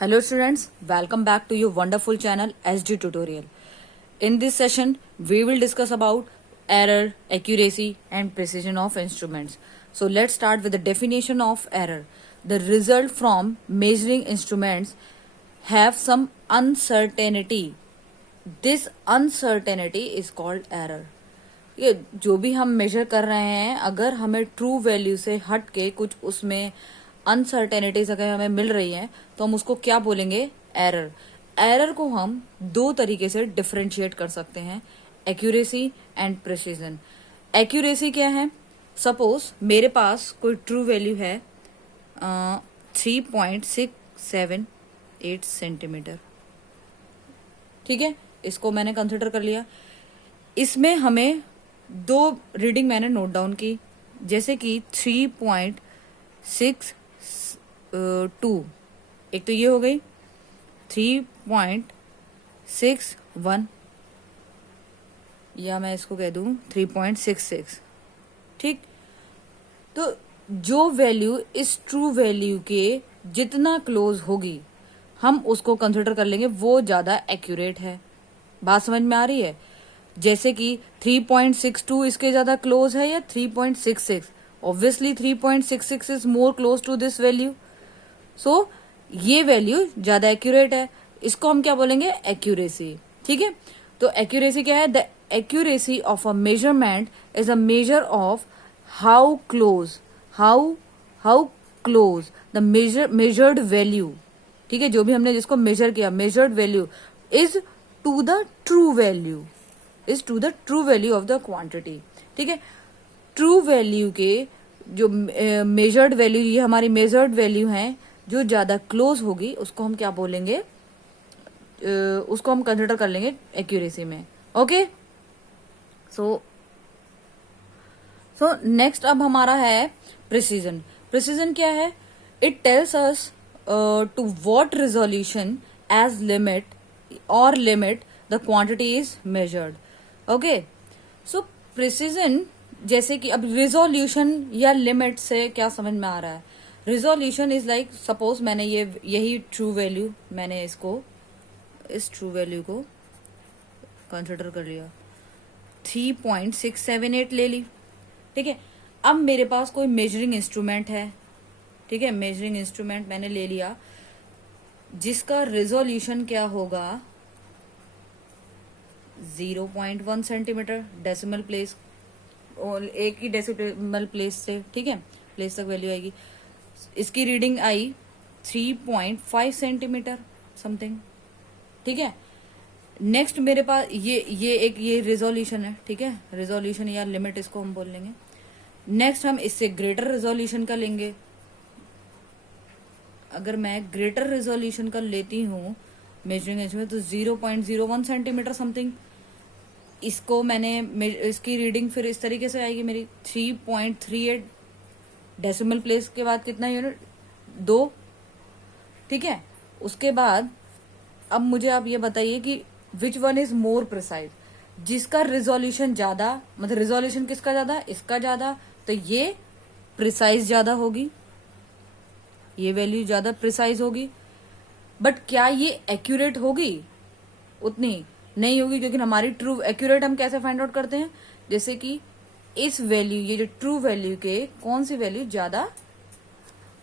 Hello students, welcome back to your wonderful channel SD Tutorial. In this session, we will discuss about error, accuracy and precision of instruments. So let's start with the definition of error. The result from measuring instruments have some uncertainty. This uncertainty is called error. ये जो भी हम major कर रहे हैं, अगर हमें true value से हट के कुछ उसमें अनसर्टेनिटीज अगर हमें मिल रही है तो हम उसको क्या बोलेंगे? एरर. एरर को हम दो तरीके से डिफरेंशिएट कर सकते हैं, एक्यूरेसी एंड प्रिसीजन. एक्यूरेसी क्या है? सपोज मेरे पास कोई ट्रू वैल्यू है 3.678 सेंटीमीटर. ठीक है, इसको मैंने कंसिडर कर लिया. इसमें हमें दो रीडिंग मैंने नोट डाउन की, जैसे कि 3.62. एक तो ये हो गई 3.61 या मैं इसको कह दूं 3.66. ठीक, तो जो वैल्यू इस ट्रू वैल्यू के जितना क्लोज होगी हम उसको कंसिडर कर लेंगे, वो ज्यादा एक्यूरेट है. बात समझ में आ रही है? जैसे कि 3.62 इसके ज्यादा क्लोज है या 3.66. Obviously 3.66 is more close to this value, so ये वैल्यू ज्यादा एक्यूरेट है. इसको हम क्या बोलेंगे? एक्यूरेसी. ठीक है, तो एक्यूरेसी क्या है? The accuracy of a measurement is a measure of how close the measured value. ठीक है, जो भी हमने जिसको मेजर किया, measured value is to the true value of the quantity. ठीक है, ट्रू वैल्यू के जो मेजर्ड वैल्यू, ये हमारी मेजर्ड वैल्यू है, जो ज्यादा क्लोज होगी उसको हम क्या बोलेंगे? उसको हम कंसिडर कर लेंगे एक्यूरेसी में. ओके, सो नेक्स्ट अब हमारा है प्रिसीजन. प्रिसीजन क्या है? It tells us to what resolution as limit the quantity is measured. Okay, so precision, जैसे कि अब रिजोल्यूशन या लिमिट से क्या समझ में आ रहा है? रिजोल्यूशन इज लाइक, सपोज मैंने यही ट्रू वैल्यू, मैंने इस ट्रू वैल्यू को कंसिडर कर लिया, 3.678 ले ली. ठीक है, अब मेरे पास कोई मेजरिंग इंस्ट्रूमेंट है. ठीक है, मेजरिंग इंस्ट्रूमेंट मैंने ले लिया जिसका रिजोल्यूशन क्या होगा? 0.1 सेंटीमीटर. डेसिमल प्लेस, एक ही डेसिमल प्लेस से, ठीक है, प्लेस तक वैल्यू आएगी. इसकी रीडिंग आई 3.5 सेंटीमीटर समथिंग. ठीक है, नेक्स्ट मेरे पास ये रिजोल्यूशन है. ठीक है, रिजोल्यूशन या लिमिट इसको हम बोल लेंगे. नेक्स्ट हम इससे ग्रेटर रिजोल्यूशन का लेंगे. अगर मैं ग्रेटर रिजोल्यूशन का लेती हूँ मेजरिंग इंस्ट्रूमेंट, तो 0.01 सेंटीमीटर समथिंग. इसको मैंने इसकी रीडिंग फिर इस तरीके से आएगी मेरी 3.38. डेसिमल प्लेस के बाद कितना यूनिट? 2. ठीक है, उसके बाद अब मुझे आप ये बताइए कि which one is more precise. जिसका रिजोल्यूशन ज्यादा, मतलब रिजोल्यूशन किसका ज्यादा? इसका ज्यादा, तो ये प्रिसाइज ज्यादा होगी, ये वैल्यू ज्यादा प्रिसाइज होगी. बट क्या ये एक्यूरेट होगी? उतनी नहीं होगी, क्योंकि हमारी ट्रू एक्यूरेट हम कैसे फाइंड आउट करते हैं? जैसे कि इस वैल्यू, ये जो ट्रू वैल्यू के कौन सी वैल्यू ज्यादा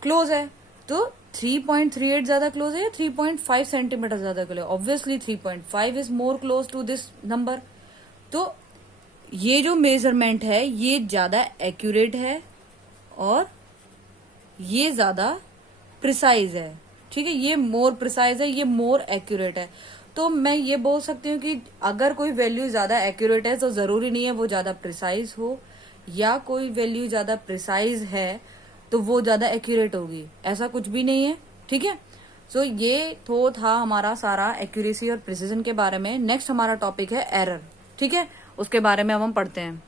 क्लोज है, तो 3.38 ज्यादा क्लोज है या 3.5 सेंटीमीटर ज्यादा क्लोज है? Obviously 3.5 is more close to this number. तो ये जो मेजरमेंट है ये ज्यादा एक्यूरेट है और ये ज्यादा प्रिसाइज है. ठीक है, ये मोर प्रिसाइज है, ये मोर एक्यूरेट है. तो मैं ये बोल सकती हूँ कि अगर कोई वैल्यू ज्यादा एक्यूरेट है तो जरूरी नहीं है वो ज्यादा प्रिसाइज हो, या कोई वैल्यू ज्यादा प्रिसाइज है तो वो ज्यादा एक्यूरेट होगी, ऐसा कुछ भी नहीं है. ठीक है, सो ये तो था हमारा सारा एक्यूरेसी और प्रिसीजन के बारे में. नेक्स्ट हमारा टॉपिक है एरर. ठीक है, उसके बारे में अब हम पढ़ते हैं.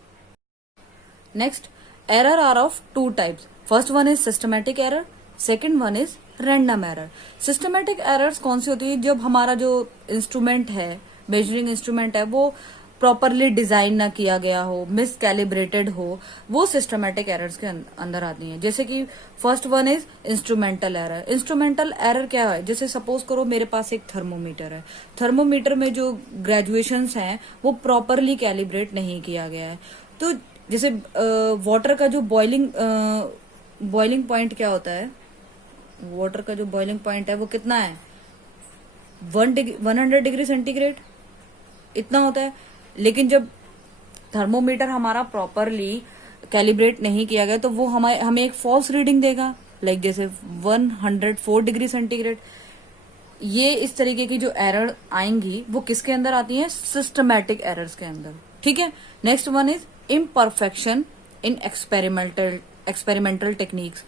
Next, error are of two types. First one is systematic error, second one is random error. Systematic errors कौन सी होती है? जब हमारा जो इंस्ट्रूमेंट है, मेजरिंग इंस्ट्रूमेंट है, वो प्रॉपरली डिजाइन ना किया गया हो, मिसकैलिब्रेटेड हो, वो सिस्टमेटिक एरर्स के अंदर आती हैं। जैसे कि first one is instrumental error. Instrumental error क्या है? जैसे सपोज करो मेरे पास एक थर्मोमीटर है, थर्मोमीटर में जो ग्रेजुएशंस हैं वो प्रॉपरली कैलिब्रेट नहीं किया गया है। तो जैसे वाटर का जो बॉइलिंग पॉइंट क्या होता है, वाटर का जो बॉइलिंग पॉइंट है वो कितना है? 100 डिग्री सेंटीग्रेड इतना होता है। लेकिन जब थर्मोमीटर हमारा प्रॉपरली कैलिब्रेट नहीं किया गया तो वो हमें एक फॉल्स रीडिंग देगा, लाइक जैसे 104 डिग्री सेंटीग्रेड। ये इस तरीके की जो एरर आएंगी वो किसके अंदर आती हैं? सिस्टमैटिक एरर्स के अंदर। ठीक है। Next one is imperfection in experimental techniques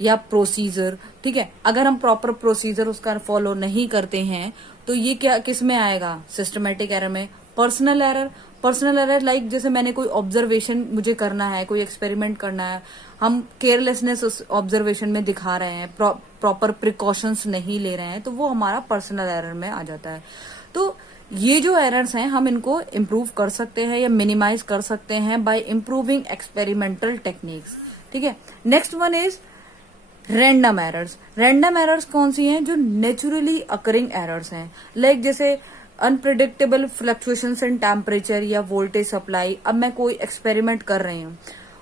या प्रोसीजर। ठीक है, अगर हम प्रॉपर प्रोसीजर उसका फॉलो नहीं करते हैं तो ये क्या किस में आएगा? सिस्टमैटिक एरर में। पर्सनल एरर लाइक जैसे मैंने कोई ऑब्जर्वेशन मुझे करना है, कोई एक्सपेरिमेंट करना है, हम केयरलेसनेस उस ऑब्जर्वेशन में दिखा रहे हैं, प्रॉपर प्रिकॉशंस नहीं ले रहे हैं, तो वो हमारा पर्सनल एरर में आ जाता है। तो ये जो एरर्स हैं हम इनको इम्प्रूव कर सकते हैं या मिनिमाइज कर सकते हैं बाय इम्प्रूविंग एक्सपेरिमेंटल टेक्निक्स। ठीक है। Next one is random errors. Random errors कौन सी हैं? जो नेचुरली अकरिंग एरर्स हैं, लाइक जैसे अनप्रिडिक्टेबल फ्लक्चुएशंस इन टेम्परेचर या वोल्टेज सप्लाई। अब मैं कोई एक्सपेरिमेंट कर रही हूँ,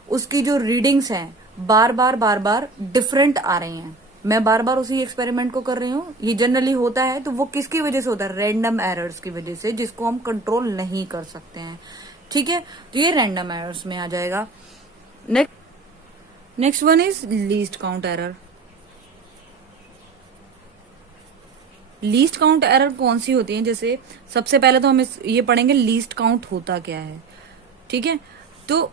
उसकी जो रीडिंग्स हैं बार बार डिफरेंट आ रही हैं, मैं बार बार उसी एक्सपेरिमेंट को कर रही हूँ, ये जनरली होता है। तो वो किसकी वजह से होता है? रैंडम एरर्स की वजह से, जिसको हम कंट्रोल नहीं कर सकते हैं। ठीक है, तो ये रैंडम एरर्स में आ जाएगा। Next one is least count error. Least count error कौन सी होती है? जैसे सबसे पहले तो हम ये पढ़ेंगे लीस्ट काउंट होता क्या है। ठीक है, तो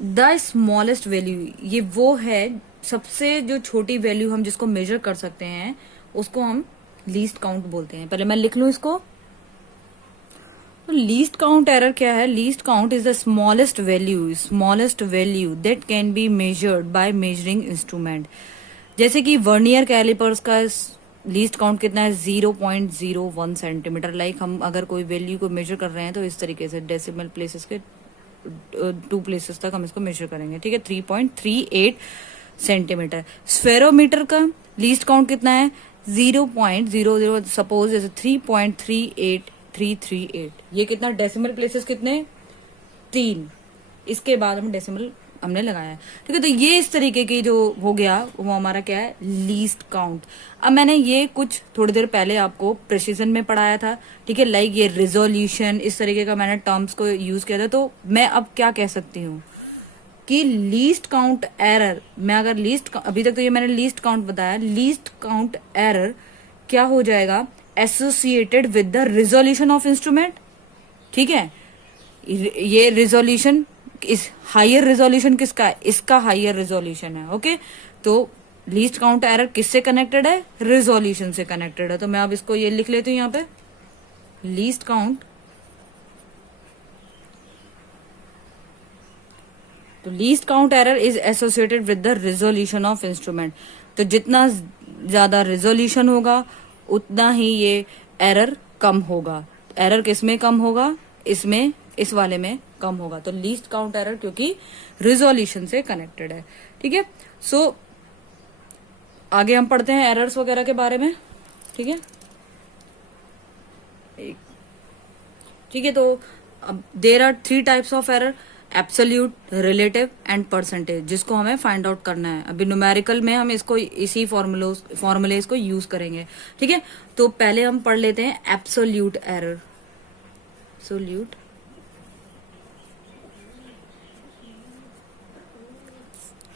द स्मॉलेस्ट वैल्यू, ये वो है सबसे जो छोटी वैल्यू हम जिसको मेजर कर सकते हैं उसको हम लीस्ट काउंट बोलते हैं। पहले मैं लिख लूं इसको। तो लीस्ट काउंट एरर क्या है? Least count is the smallest value that can be measured by measuring instrument. जैसे कि वर्नियर कैलिपर्स का लीस्ट काउंट कितना है? 0.01 सेंटीमीटर। लाइक हम अगर कोई वैल्यू को मेजर कर रहे हैं तो इस तरीके से डेसिमल प्लेसेस के 2 प्लेसेस तक हम इसको मेजर करेंगे। ठीक है, 3.38 सेंटीमीटर। स्फेरोमीटर का लीस्ट काउंट कितना है? 0.00, सपोज जैसे 3.38338। ये कितना? डेसिमल प्लेसेस कितने? 3। इसके बाद हम डेसिमल हमने लगाया। ठीक है, तो ये इस तरीके की जो हो गया वो हमारा क्या है? Least count. अब मैंने ये कुछ थोड़ी देर पहले आपको प्रिसीजन में पढ़ाया था। ठीक है, लाइक ये रिजोल्यूशन, इस तरीके का मैंने टर्म्स को यूज किया था। तो मैं अब क्या कह सकती हूँ कि लीस्ट काउंट एरर, मैं अगर अभी तक तो ये मैंने लीस्ट काउंट बताया, लीस्ट काउंट एरर क्या हो जाएगा? Associated with the resolution of instrument. ठीक है, ये रिजोल्यूशन इस हायर रिजोल्यूशन किसका है? इसका हायर रिजोल्यूशन है। ओके, तो लीस्ट काउंट एरर किससे कनेक्टेड है? रिजोल्यूशन से कनेक्टेड है। तो मैं अब इसको ये लिख लेती हूं यहाँ पे, लीस्ट काउंट। तो least count error is associated with the resolution of instrument. तो जितना ज्यादा रिजोल्यूशन होगा उतना ही ये एरर कम होगा। एरर किस में कम होगा? इसमें, इस वाले में कम होगा। तो लीस्ट काउंट एरर क्योंकि रिजोल्यूशन से कनेक्टेड है। ठीक है, सो आगे हम पढ़ते हैं एरर्स वगैरह के बारे में। ठीक है, ठीक है, तो अब there are 3 types of error, absolute, relative and percentage, जिसको हमें फाइंड आउट करना है। अभी न्यूमेरिकल में हम इसको इसी फॉर्मूले इसको यूज करेंगे। ठीक है, तो पहले हम पढ़ लेते हैं एब्सोल्यूट एरर।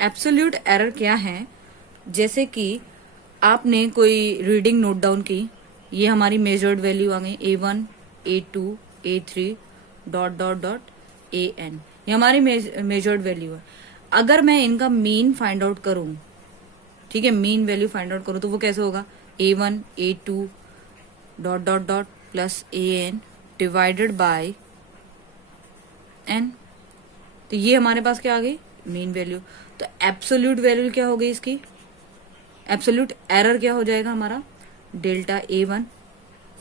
एब्सोल्यूट एरर क्या है? जैसे कि आपने कोई रीडिंग नोट डाउन की, ये हमारी मेजर्ड वैल्यू आ गई A1, A2, A3 ... AN, ये हमारी मेजर्ड वैल्यू है। अगर मैं इनका मीन फाइंड आउट करूं, ठीक है, मीन वैल्यू फाइंड आउट करूं, तो वो कैसे होगा? A1, A2 ... plus AN divided by N। तो ये हमारे पास क्या आ गई? Mean value. तो एब्सोल्यूट वैल्यू क्या हो गई इसकी? एब्सोल्यूट एरर क्या हो जाएगा हमारा? डेल्टा A1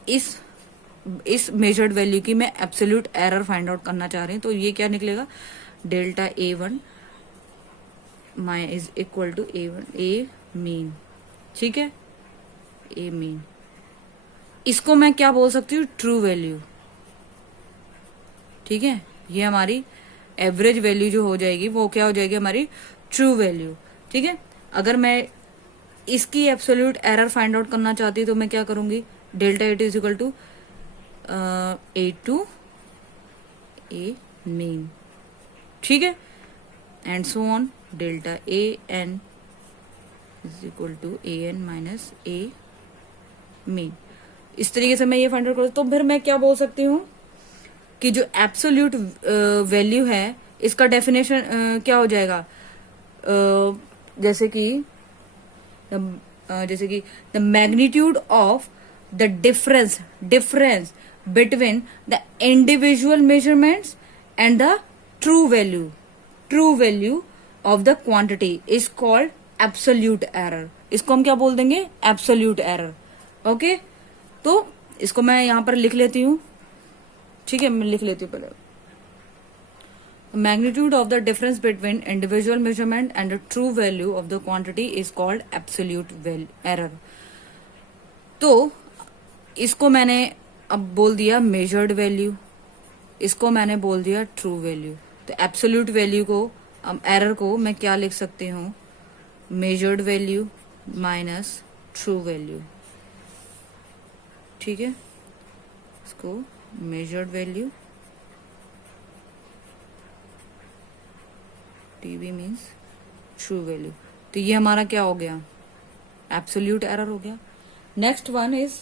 इस इस मेजर्ड वैल्यू की मैं एब्सोल्यूट एरर फाइंड आउट करना चाह रही हूँ, तो ये क्या निकलेगा, delta A1 my is equal to A1 A mean, ठीक है, ए मीन। इसको मैं क्या बोल सकती हूँ, ट्रू वैल्यू, ठीक है। ये हमारी एवरेज वैल्यू जो हो जाएगी वो क्या हो जाएगी, हमारी ट्रू वैल्यू, ठीक है। अगर मैं इसकी एब्सोल्यूट एरर फाइंड आउट करना चाहती हूँ तो मैं क्या करूंगी, delta A2 is equal to A2 A mean, ठीक है, and so on, delta AN is equal to AN minus A mean. इस तरीके से मैं ये फाइंड आउट करूँ तो फिर मैं क्या बोल सकती हूँ कि जो एब्सोल्यूट वैल्यू है इसका डेफिनेशन क्या हो जाएगा, जैसे कि the magnitude of the difference between the individual measurements and the true value of the quantity is called absolute error. इसको हम क्या बोल देंगे, एब्सोल्यूट एरर, ओके। तो इसको मैं यहां पर लिख लेती हूं, ठीक है, मैं लिख लेती हूँ पहले, magnitude of the difference between individual measurement and the true value of the quantity is called absolute error. तो इसको मैंने अब बोल दिया मेजर्ड वैल्यू, इसको मैंने बोल दिया ट्रू वैल्यू। तो एब्सोल्यूट वैल्यू को, एरर को मैं क्या लिख सकती हूँ, measured value minus true value, ठीक है। इसको measured value, TV means true value, तो ये हमारा क्या हो गया, एब्सोल्यूट एरर हो गया। Next one is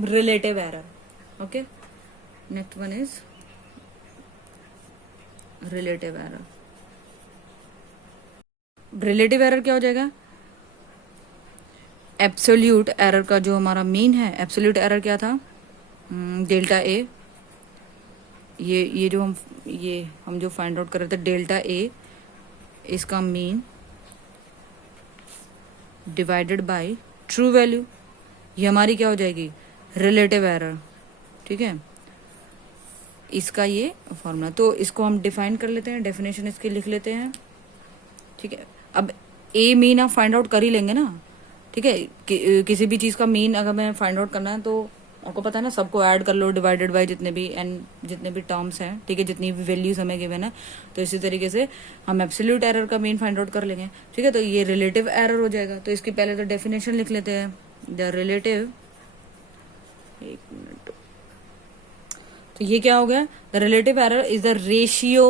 relative error, okay, next one is relative error. Relative error क्या हो जाएगा, एब्सोल्यूट एरर का जो हमारा मीन है, एब्सोल्यूट एरर क्या था, डेल्टा ए, ये जो हम जो फाइंड आउट कर रहे थे, डेल्टा ए, इसका mean divided by true value, ये हमारी क्या हो जाएगी, रिलेटिव एरर, ठीक है। इसका ये फॉर्मूला, तो इसको हम डिफाइन कर लेते हैं, डेफिनेशन इसकी लिख लेते हैं, ठीक है। अब ए मीन आप फाइंड आउट कर ही लेंगे ना, ठीक है, किसी भी चीज का मीन अगर मैं फाइंड आउट करना है तो आपको पता है ना, सबको ऐड कर लो डिवाइडेड बाय जितने भी टर्म्स हैं, ठीक है, जितनी भी वैल्यूज हमें गिवन है। तो इसी तरीके से हम एब्सोल्यूट एरर का मीन फाइंड आउट कर लेंगे, ठीक है। तो ये रिलेटिव एरर हो जाएगा। तो इसकी पहले तो डेफिनेशन लिख लेते हैं, द रिलेटिव, एक मिनट, तो ये क्या हो गया, the relative error is the ratio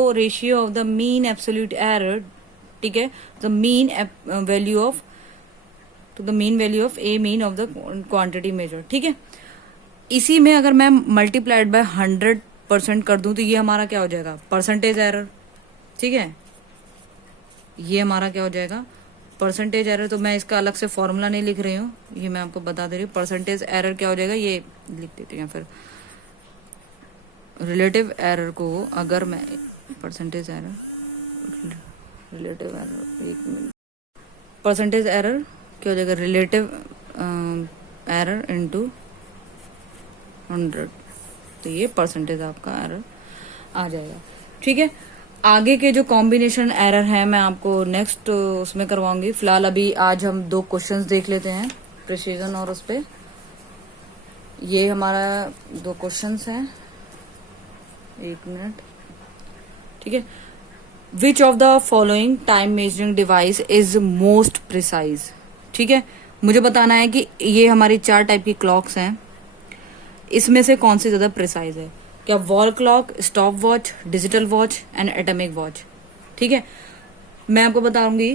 of the mean absolute error, ठीक है, द मीन वैल्यू ऑफ, तो the mean value of A mean of the quantity measure, ठीक है। इसी में अगर मैं मल्टीप्लाइड बाय 100% कर दूं तो ये हमारा क्या हो जाएगा, परसेंटेज एरर, ठीक है। ये हमारा क्या हो जाएगा, परसेंटेज एरर। तो मैं इसका अलग से फॉर्मूला नहीं लिख रही हूँ, ये मैं आपको बता दे रही हूँ। परसेंटेज एरर क्या हो जाएगा, ये लिख देती हूँ। फिर रिलेटिव एरर को अगर मैं, परसेंटेज एरर, रिलेटिव एरर, एक मिनट, परसेंटेज एरर क्या हो जाएगा, रिलेटिव एरर इनटू 100, तो ये परसेंटेज आपका एरर आ जाएगा, ठीक है। आगे के जो कॉम्बिनेशन एरर है मैं आपको नेक्स्ट उसमें करवाऊंगी। फिलहाल अभी आज हम 2 क्वेश्चंस देख लेते हैं, प्रिसीजन और उस पे। ये हमारा 2 क्वेश्चंस हैं, एक मिनट, ठीक है। Which of the following time measuring device is most precise, ठीक है। मुझे बताना है कि ये हमारी 4 टाइप की क्लॉक्स हैं, इसमें से कौन सी ज्यादा प्रिसाइज है, क्या wall clock, stop watch, digital watch and atomic watch, ठीक है। मैं आपको बताऊंगी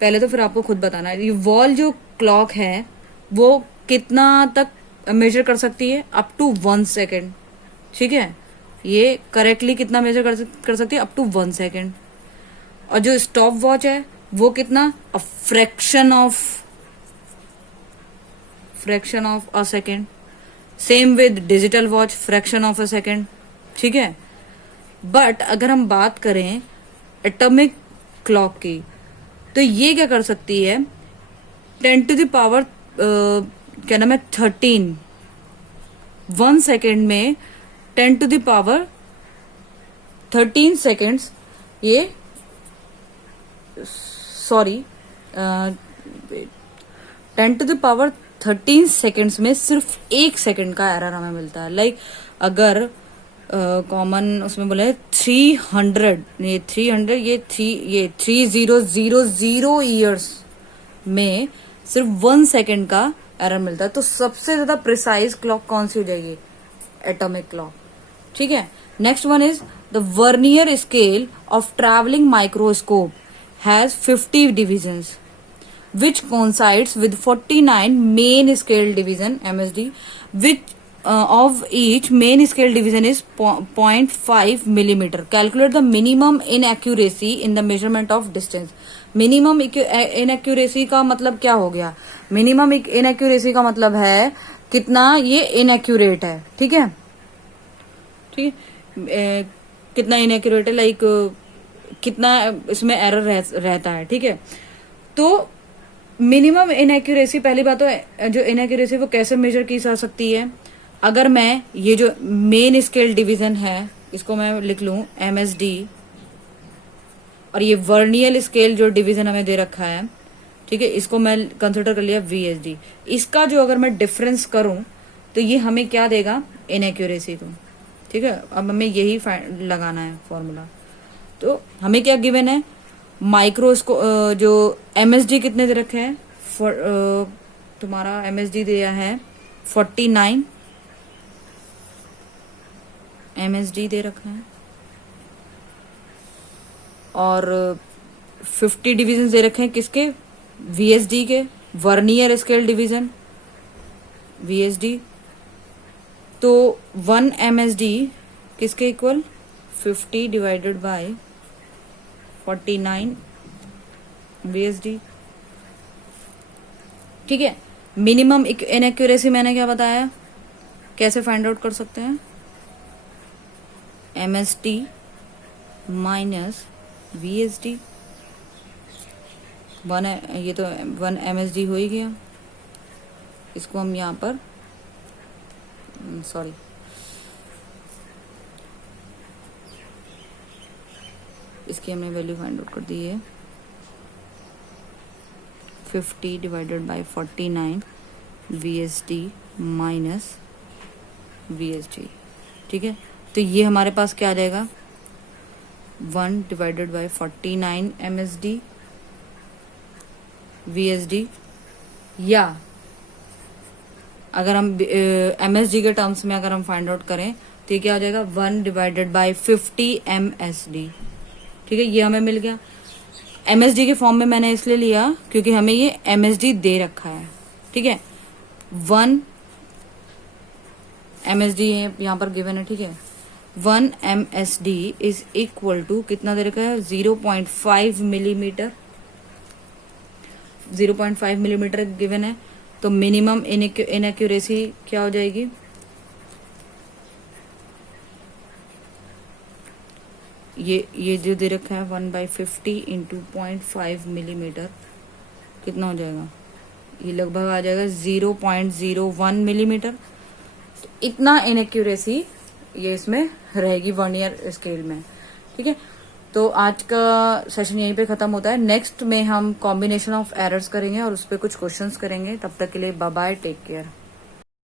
पहले, तो फिर आपको खुद बताना है। ये वॉल जो क्लॉक है वो कितना तक मेजर कर सकती है, अप टू 1 सेकेंड, ठीक है। ये करेक्टली कितना मेजर कर सकती है, अप टू 1 सेकेंड। और जो स्टॉप वॉच है वो कितना, a fraction of a second. Same with digital watch, fraction of a second, ठीक है। बट अगर हम बात करें एटॉमिक क्लॉक की, तो ये क्या कर सकती है, 10 टू द पावर क्या नाम है, 13 1 सेकेंड में 10⁻13 सेकेंड्स, ये सॉरी 10⁻13 सेकेंड्स में सिर्फ 1 सेकेंड का एरर हमें मिलता है। लाइक अगर कॉमन उसमें बोले 300, ये 300, ये 3000 ईयर्स में सिर्फ 1 सेकेंड का एरर मिलता है। तो सबसे ज्यादा प्रिसाइज क्लॉक कौन सी हो जाएगी? Atomic clock. ठीक है। Next one is the vernier scale of travelling microscope has 50 divisions which coincides with 49 main scale division MSD, which of each main scale division is 0.5 millimeter. Calculate the minimum inaccuracy in the measurement of distance. Minimum inaccuracy का मतलब क्या हो गया? Minimum inaccuracy का मतलब है कितना ये inaccurate है। ठीक है, ठीक है, कितना inaccurate है, लाइक कितना इसमें एरर रहता है। ठीक है, तो मिनिमम इनएक्यूरेसी, पहली बात तो जो इनएक्यूरेसी वो कैसे मेजर की जा सकती है? अगर मैं ये जो मेन स्केल डिवीजन है इसको मैं लिख लूं MSD, और ये वर्नियल स्केल जो डिवीजन हमें दे रखा है, ठीक है, इसको मैं कंसिडर कर लिया VSD। इसका जो अगर मैं डिफरेंस करूं तो ये हमें क्या देगा? इनएक्यूरेसी को। ठीक है, अब हमें यही लगाना है फॉर्मूला। तो हमें क्या गिवन है? माइक्रोस्को जो MSD कितने दे रखे हैं? तुम्हारा MSD दिया है 49 MSD दे रखा है, और 50 डिविजन दे रखे हैं किसके? VSD के, वर्नियर स्केल डिवीजन VSD। तो 1 MSD किसके इक्वल? 50 divided by 49 VSD। ठीक है, मिनिमम इनएक्यूरेसी मैंने क्या बताया, कैसे फाइंड आउट कर सकते हैं? MSD minus VSD। ये तो 1 MSD हो ही गया, इसको हम यहाँ पर सॉरी इसकी हमने वैल्यू फाइंड आउट कर दी है 50 divided by 49 VSD minus VSD। ठीक है, तो ये हमारे पास क्या आ जाएगा? 1 डिवाइडेड बाय 49 MSD VSD, या अगर हम MSD के टर्म्स में अगर हम फाइंड आउट करें तो ये क्या हो जाएगा? 1 डिवाइडेड बाय 50 MSD। ठीक है, ये हमें मिल गया। MSD के फॉर्म में मैंने इसलिए लिया क्योंकि हमें ये MSD दे रखा है। ठीक है, 1 MSD यहाँ पर गिवन है। ठीक है, 1 MSD इज इक्वल टू कितना दे रखा है? 0.5 मिलीमीटर। 0.5 मिलीमीटर गिवन है, तो मिनिमम इनएक्यूरेसी क्या हो जाएगी? ये जो दे रखा है 1/50 इंटू 0.5 मिलीमीटर, कितना हो जाएगा? ये लगभग आ जाएगा 0.01 मिलीमीटर। तो इतना इनएक्यूरेसी ये इसमें रहेगी वर्नियर स्केल में। ठीक है, तो आज का सेशन यहीं पे खत्म होता है। नेक्स्ट में हम कॉम्बिनेशन ऑफ एरर्स करेंगे और उस पर कुछ क्वेश्चंस करेंगे। तब तक के लिए बाय बाय, टेक केयर।